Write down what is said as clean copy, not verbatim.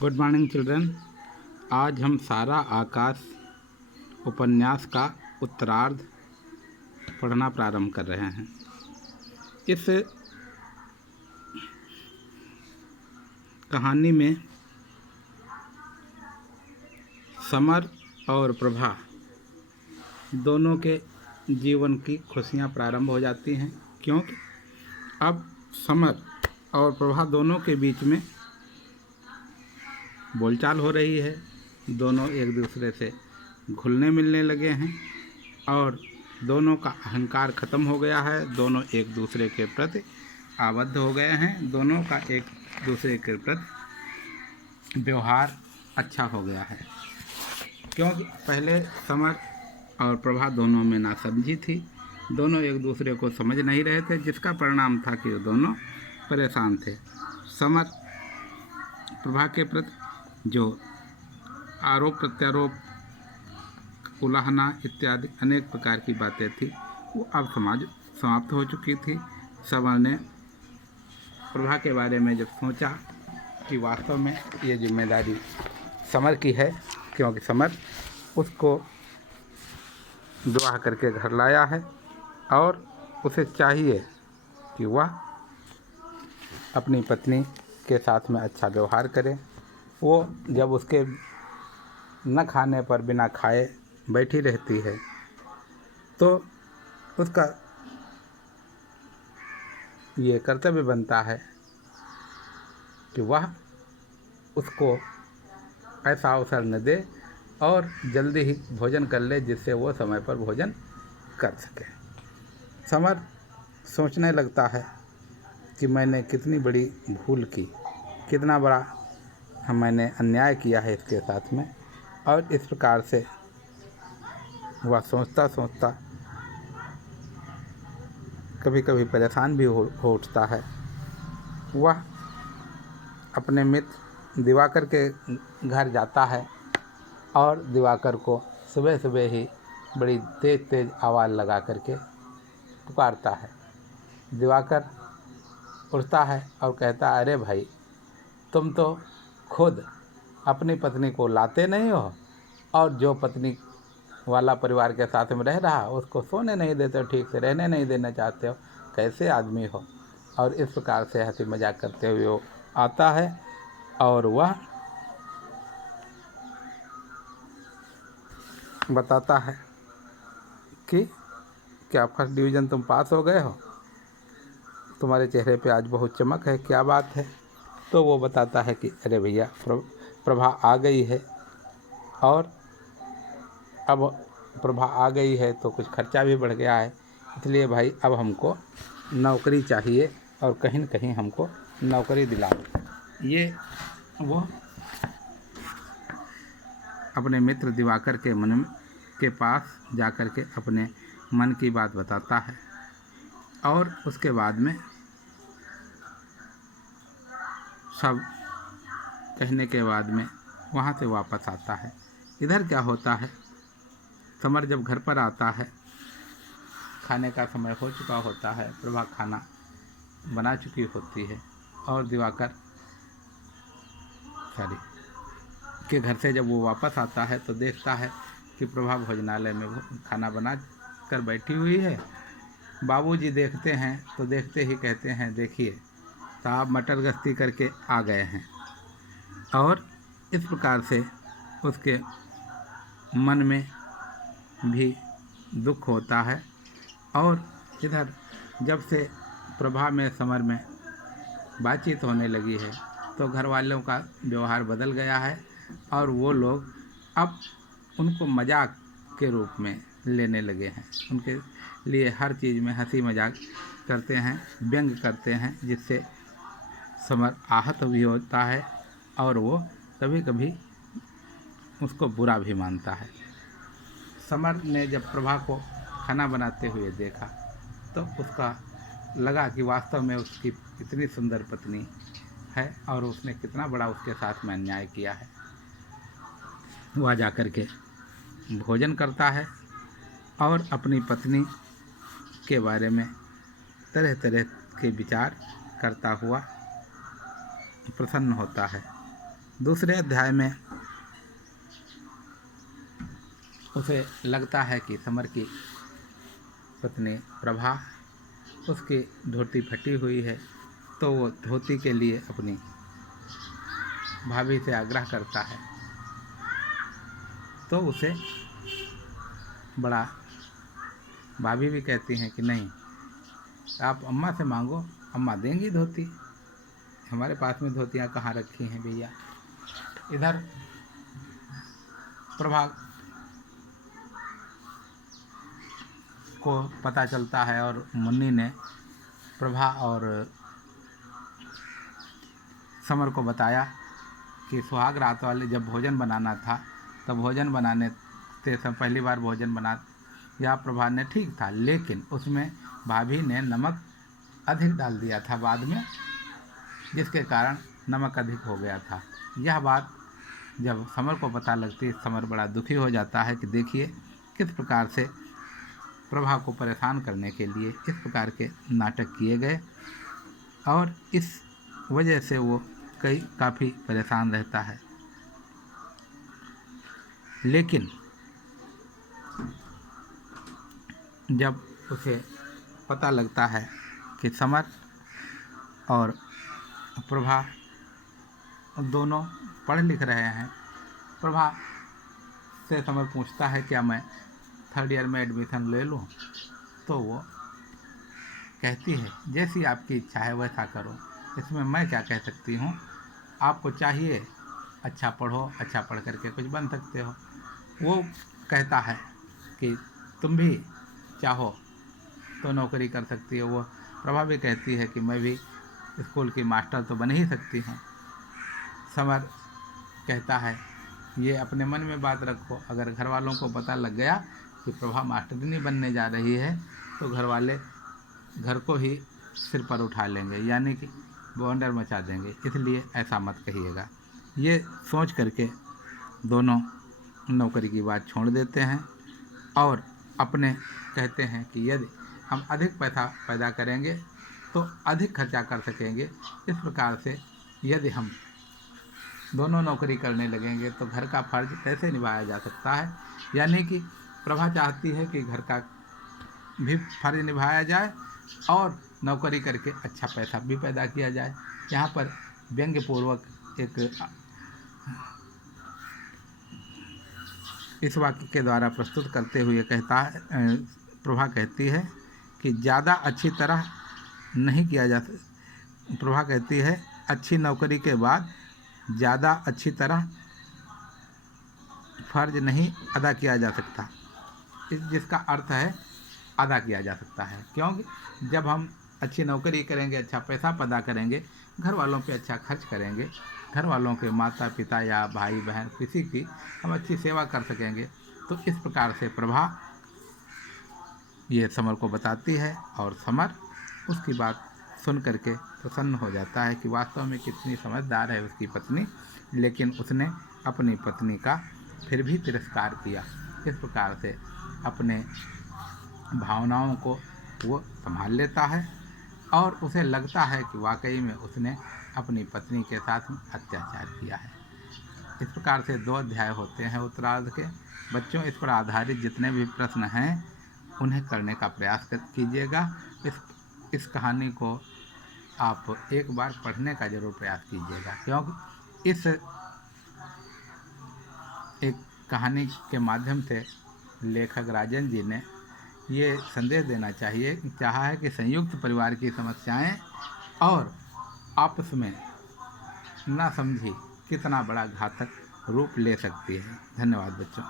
Good morning children. आज हम सारा आकाश उपन्यास का उत्तरार्ध पढ़ना प्रारंभ कर रहे हैं। इस कहानी में समर और प्रभा दोनों के जीवन की खुशियां प्रारंभ हो जाती हैं, क्योंकि अब समर और प्रभा दोनों के बीच में बोलचाल हो रही है। दोनों एक दूसरे से घुलने मिलने लगे हैं और दोनों का अहंकार खत्म हो गया है। दोनों एक दूसरे के प्रति आबद्ध हो गए हैं। दोनों का एक दूसरे के प्रति व्यवहार अच्छा हो गया है, क्योंकि पहले समर और प्रभा दोनों में नासमझी थी। दोनों एक दूसरे को समझ नहीं रहे थे, जिसका परिणाम था कि वो दोनों परेशान थे। समर प्रभा के प्रति जो आरोप प्रत्यारोप, उलाहना इत्यादि अनेक प्रकार की बातें थी, वो अब समाप्त हो चुकी थी। समर ने प्रभा के बारे में जब सोचा कि वास्तव में ये जिम्मेदारी समर की है, क्योंकि समर उसको विवाह करके घर लाया है और उसे चाहिए कि वह अपनी पत्नी के साथ में अच्छा व्यवहार करे। वो जब उसके न खाने पर बिना खाए बैठी रहती है तो उसका ये कर्तव्य बनता है कि वह उसको ऐसा अवसर न दे और जल्दी ही भोजन कर ले, जिससे वो समय पर भोजन कर सके। समर सोचने लगता है कि मैंने कितनी बड़ी भूल की, कितना बड़ा मैंने अन्याय किया है इसके साथ में। और इस प्रकार से वह सोचता सोचता कभी कभी परेशान भी हो उठता है। वह अपने मित्र दिवाकर के घर जाता है और दिवाकर को सुबह सुबह ही बड़ी तेज़ तेज़ आवाज़ लगा करके पुकारता है। दिवाकर उठता है और कहता है, अरे भाई, तुम तो खुद अपनी पत्नी को लाते नहीं हो और जो पत्नी वाला परिवार के साथ में रह रहा उसको सोने नहीं देते हो, ठीक से रहने नहीं देना चाहते हो, कैसे आदमी हो। और इस प्रकार से हंसी मजाक करते हुए वो आता है और वह बताता है कि क्या फर्स्ट डिवीज़न तुम पास हो गए हो, तुम्हारे चेहरे पे आज बहुत चमक है, क्या बात है। तो वो बताता है कि अरे भैया, प्रभा आ गई है और अब प्रभा आ गई है तो कुछ खर्चा भी बढ़ गया है, इसलिए भाई अब हमको नौकरी चाहिए और कहीं न कहीं हमको नौकरी दिलाओ। ये वो अपने मित्र दिवाकर के मन के पास जाकर के अपने मन की बात बताता है और उसके बाद में सब कहने के बाद में वहाँ से वापस आता है। इधर क्या होता है, समर जब घर पर आता है, खाने का समय हो चुका होता है, प्रभा खाना बना चुकी होती है और दिवाकर के घर से जब वो वापस आता है तो देखता है कि प्रभा भोजनालय में खाना बना कर बैठी हुई है। बाबूजी देखते हैं तो देखते ही कहते हैं, देखिए साहब मटर गश्ती करके आ गए हैं। और इस प्रकार से उसके मन में भी दुख होता है। और इधर जब से प्रभा में समर में बातचीत होने लगी है तो घर वालों का व्यवहार बदल गया है और वो लोग अब उनको मजाक के रूप में लेने लगे हैं। उनके लिए हर चीज़ में हंसी मजाक करते हैं, व्यंग करते हैं, जिससे समर आहत भी होता है और वो कभी कभी उसको बुरा भी मानता है। समर ने जब प्रभा को खाना बनाते हुए देखा तो उसका लगा कि वास्तव में उसकी इतनी सुंदर पत्नी है और उसने कितना बड़ा उसके साथ में अन्याय किया है। वह जाकर के भोजन करता है और अपनी पत्नी के बारे में तरह तरह के विचार करता हुआ प्रसन्न होता है। दूसरे अध्याय में उसे लगता है कि समर की पत्नी प्रभा, उसकी धोती फटी हुई है, तो वो धोती के लिए अपनी भाभी से आग्रह करता है। तो उसे बड़ा भाभी भी कहती हैं कि नहीं, आप अम्मा से मांगो, अम्मा देंगी धोती, हमारे पास में धोतियाँ कहाँ रखी हैं भैया। इधर प्रभा को पता चलता है और मुन्नी ने प्रभा और समर को बताया कि सुहाग रात वाले जब भोजन बनाना था, तब भोजन बनाने से पहली बार भोजन बना या प्रभा ने ठीक था, लेकिन उसमें भाभी ने नमक अधिक डाल दिया था बाद में, जिसके कारण नमक अधिक हो गया था। यह बात जब समर को पता लगती है, समर बड़ा दुखी हो जाता है कि देखिए किस प्रकार से प्रभा को परेशान करने के लिए इस प्रकार के नाटक किए गए, और इस वजह से वो काफ़ी परेशान रहता है। लेकिन जब उसे पता लगता है कि समर और प्रभा दोनों पढ़ लिख रहे हैं, प्रभा से समर पूछता है क्या मैं 3rd ईयर में एडमिशन ले लूं, तो वो कहती है जैसी आपकी इच्छा है वैसा करो, इसमें मैं क्या कह सकती हूँ, आपको चाहिए अच्छा पढ़ो, अच्छा पढ़ करके कुछ बन सकते हो। वो कहता है कि तुम भी चाहो तो नौकरी कर सकती हो। वो प्रभा भी कहती है कि मैं भी स्कूल की मास्टर तो बन ही सकती हूँ। समर कहता है ये अपने मन में बात रखो, अगर घर वालों को पता लग गया कि प्रभा मास्टरनी बनने जा रही है तो घर वाले घर को ही सिर पर उठा लेंगे, यानी कि बवंडर मचा देंगे, इसलिए ऐसा मत कहिएगा। ये सोच करके दोनों नौकरी की बात छोड़ देते हैं और अपने कहते हैं कि यदि हम अधिक पैसा पैदा करेंगे तो अधिक खर्चा कर सकेंगे। इस प्रकार से यदि हम दोनों नौकरी करने लगेंगे तो घर का फर्ज कैसे निभाया जा सकता है, यानी कि प्रभा चाहती है कि घर का भी फर्ज निभाया जाए और नौकरी करके अच्छा पैसा भी पैदा किया जाए। यहाँ पर व्यंग्यपूर्वक एक इस वाक्य के द्वारा प्रस्तुत करते हुए कहता है, प्रभा कहती है कि ज़्यादा अच्छी तरह नहीं किया जा सकता। प्रभा कहती है अच्छी नौकरी के बाद ज़्यादा अच्छी तरह फर्ज नहीं अदा किया जा सकता, जिसका अर्थ है अदा किया जा सकता है, क्योंकि जब हम अच्छी नौकरी करेंगे, अच्छा पैसा पैदा करेंगे, घर वालों पे अच्छा खर्च करेंगे, घर वालों के माता पिता या भाई बहन किसी की हम अच्छी सेवा कर सकेंगे। तो इस प्रकार से प्रभा ये समर को बताती है और समर उसकी बात सुन करके प्रसन्न हो जाता है कि वास्तव में कितनी समझदार है उसकी पत्नी, लेकिन उसने अपनी पत्नी का फिर भी तिरस्कार किया। इस प्रकार से अपने भावनाओं को वो संभाल लेता है और उसे लगता है कि वाकई में उसने अपनी पत्नी के साथ अत्याचार किया है। इस प्रकार से 2 अध्याय होते हैं उत्तरार्ध के। बच्चों, इस पर आधारित जितने भी प्रश्न हैं उन्हें करने का प्रयास कीजिएगा। इस कहानी को आप एक बार पढ़ने का जरूर प्रयास कीजिएगा, क्योंकि इस एक कहानी के माध्यम से लेखक राजन जी ने ये संदेश देना चाहा है कि संयुक्त परिवार की समस्याएं और आपस में नासमझी कितना बड़ा घातक रूप ले सकती है। धन्यवाद बच्चों।